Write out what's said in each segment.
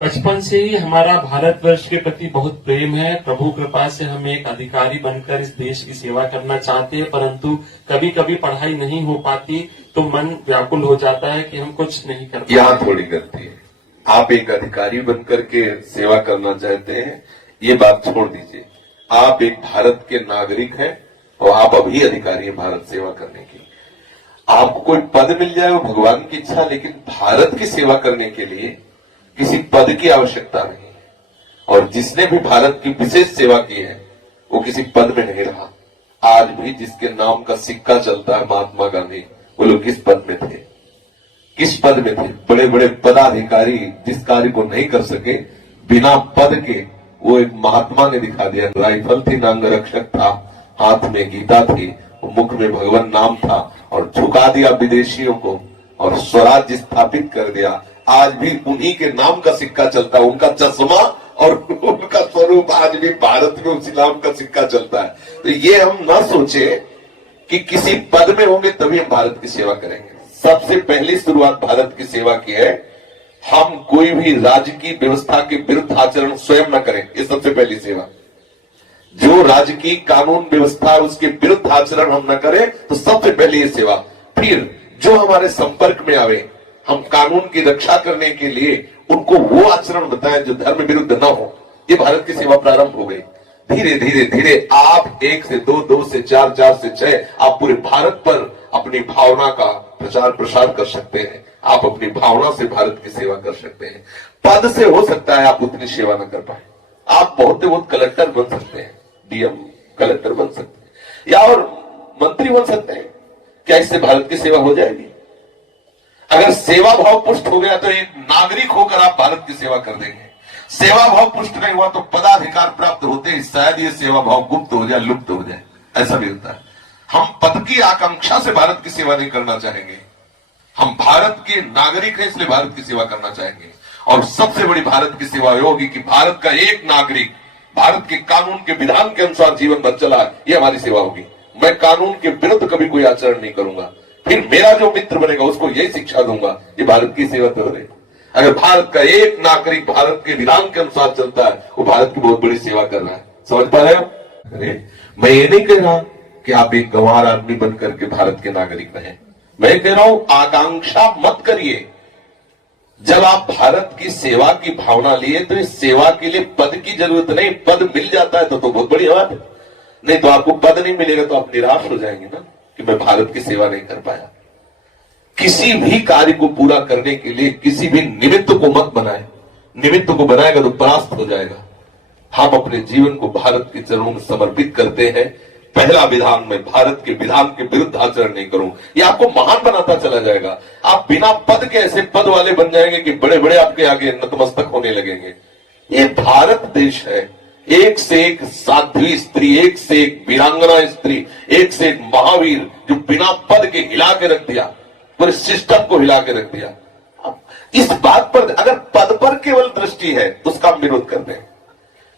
बचपन से ही हमारा भारतवर्ष के प्रति बहुत प्रेम है। प्रभु कृपा से हम एक अधिकारी बनकर इस देश की सेवा करना चाहते हैं, परंतु कभी कभी पढ़ाई नहीं हो पाती तो मन व्याकुल हो जाता है कि हम कुछ नहीं कर पाते। यहाँ थोड़ी गलती है। आप एक अधिकारी बनकर के सेवा करना चाहते हैं, ये बात छोड़ दीजिए। आप एक भारत के नागरिक हैं और आप अभी अधिकारी हैं भारत सेवा करने की। आपको कोई पद मिल जाए वो भगवान की इच्छा, लेकिन भारत की सेवा करने के लिए किसी पद की आवश्यकता नहीं है। और जिसने भी भारत की विशेष सेवा की है वो किसी पद में नहीं रहा। आज भी जिसके नाम का सिक्का चलता है महात्मा गांधी, वो लोग किस पद में थे? किस पद में थे? बड़े बड़े पदाधिकारी जिस कार्य को नहीं कर सके बिना पद के, वो एक महात्मा ने दिखा दिया। राइफल थी, अंगरक्षक था, हाथ में गीता थी, मुख में भगवान नाम था, और झुका दिया विदेशियों को और स्वराज्य स्थापित कर दिया। आज भी उन्हीं के नाम का सिक्का चलता है, उनका चश्मा और उनका स्वरूप आज भी भारत में उसी नाम का सिक्का चलता है। तो ये हम ना सोचे कि किसी पद में होंगे तभी हम भारत की सेवा करेंगे। सबसे पहली शुरुआत भारत की सेवा की है, हम कोई भी राजकीय व्यवस्था के विरुद्ध आचरण स्वयं न करें। ये सबसे पहली सेवा। जो राजकीय कानून व्यवस्था है उसके विरुद्ध आचरण हम न करें, तो सबसे पहली ये सेवा। फिर जो हमारे संपर्क में आवे, हम कानून की रक्षा करने के लिए उनको वो आचरण बताएं जो धर्म विरुद्ध न हो। ये भारत की सेवा प्रारंभ हो गई। धीरे धीरे धीरे आप 1 से 2, 2 से 4, 4 से 6, आप पूरे भारत पर अपनी भावना का प्रचार प्रसार कर सकते हैं। आप अपनी भावना से भारत की सेवा कर सकते हैं। पद से हो सकता है आप उतनी सेवा न कर पाए। आप बहुत कलेक्टर बन सकते हैं, डीएम कलेक्टर बन सकते हैं, या और मंत्री बन सकते हैं। क्या इससे भारत की सेवा हो जाएगी? अगर सेवा भाव पुष्ट हो गया तो एक नागरिक होकर आप भारत की सेवा कर देंगे। सेवा भाव पुष्ट नहीं हुआ तो पदाधिकार प्राप्त होते ही शायद ये सेवा भाव गुप्त हो जाए, लुप्त हो जाए। ऐसा भी होता है। हम पद की आकांक्षा से भारत की सेवा नहीं करना चाहेंगे। हम भारत के नागरिक हैं, इसलिए भारत की सेवा करना चाहेंगे। और सबसे बड़ी भारत की सेवा ये होगी कि भारत का एक नागरिक भारत के कानून के विधान के अनुसार जीवन भर चला, ये हमारी सेवा होगी। मैं कानून के विरुद्ध कभी कोई आचरण नहीं करूंगा। फिर मेरा जो मित्र बनेगा उसको यही शिक्षा दूंगा। ये भारत की सेवा तो है। अगर भारत का एक नागरिक भारत के विधान के अनुसार चलता है, वो भारत की बहुत बड़ी सेवा कर रहा है। समझ पा रहे हैं आप? अरे मैं ये नहीं कह रहा कि आप एक गंवार आदमी बनकर के भारत के नागरिक बने। मैं कह रहा हूं आकांक्षा मत करिए। जब आप भारत की सेवा की भावना लिए तो इस सेवा के लिए पद की जरूरत नहीं। पद मिल जाता है तो बहुत बड़ी बात है। नहीं तो आपको पद नहीं मिलेगा तो आप निराश हो जाएंगे ना कि मैं भारत की सेवा नहीं कर पाया। किसी भी कार्य को पूरा करने के लिए किसी भी निमित्त को मत बनाए। निमित्त को बनाएगा तो परास्त हो जाएगा। हम अपने जीवन को भारत के चरणों में समर्पित करते हैं। पहला विधान, मैं भारत के विधान के विरुद्ध आचरण नहीं करूं। ये आपको महान बनाता चला जाएगा। आप बिना पद के ऐसे पद वाले बन जाएंगे कि बड़े बड़े आपके आगे नतमस्तक होने लगेंगे। ये भारत देश है। एक से एक साध्वी स्त्री, एक से एक वीरांगना स्त्री, एक से एक महावीर जो बिना पद के हिला के रख दिया, पूरे सिस्टम को हिला के रख दिया। इस बात पर अगर पद पर केवल दृष्टि है तो उसका हम विरोध करते हैं।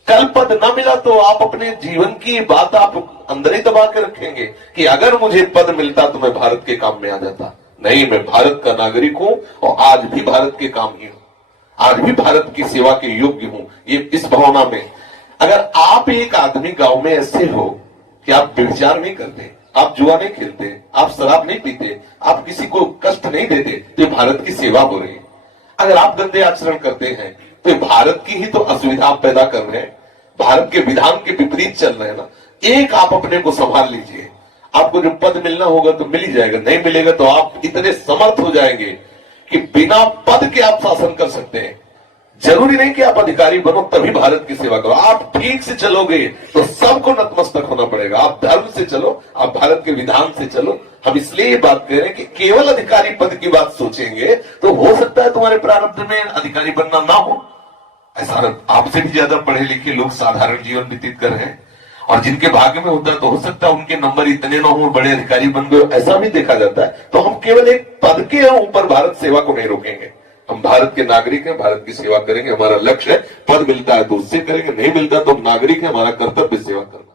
कल पद ना मिला तो आप अपने जीवन की बात आप अंदर ही दबा के रखेंगे कि अगर मुझे पद मिलता तो मैं भारत के काम में आ जाता। नहीं, मैं भारत का नागरिक हूं और आज भी भारत के काम ही हूं। आज भी भारत की सेवा के योग्य हूं। ये इस भावना में अगर आप एक आदमी गांव में ऐसे हो कि आप व्यभिचार नहीं करते, आप जुआ नहीं खेलते, आप शराब नहीं पीते, आप किसी को कष्ट नहीं देते, तो ये भारत की सेवा हो रही है। अगर आप गंदे आचरण करते हैं तो भारत की ही तो असुविधा आप पैदा कर रहे हैं। भारत के विधान के विपरीत चल रहे हैं ना। एक आप अपने को संभाल लीजिए। आपको जो पद मिलना होगा तो मिल ही जाएगा, नहीं मिलेगा तो आप इतने समर्थ हो जाएंगे कि बिना पद के आप शासन कर सकते हैं। जरूरी नहीं कि आप अधिकारी बनो तभी भारत की सेवा करो। आप ठीक से चलोगे तो सबको नतमस्तक होना पड़ेगा। आप धर्म से चलो, आप भारत के विधान से चलो। हम इसलिए ये बात कह रहे हैं कि केवल अधिकारी पद की बात सोचेंगे तो हो सकता है तुम्हारे प्रारब्ध में अधिकारी बनना ना हो। ऐसा आपसे भी ज्यादा पढ़े लिखे लोग साधारण जीवन व्यतीत कर रहे हैं, और जिनके भाग्य में होता है तो हो सकता है उनके नंबर इतने ना हो, बड़े अधिकारी बन गए, ऐसा भी देखा जाता है। तो हम केवल एक पद के ऊपर भारत सेवा को नहीं रोकेंगे। हम भारत के नागरिक हैं, भारत की सेवा करेंगे। हमारा लक्ष्य है, पद मिलता है तो उससे करेंगे, नहीं मिलता तो हम नागरिक हैं, हमारा कर्तव्य सेवा करना।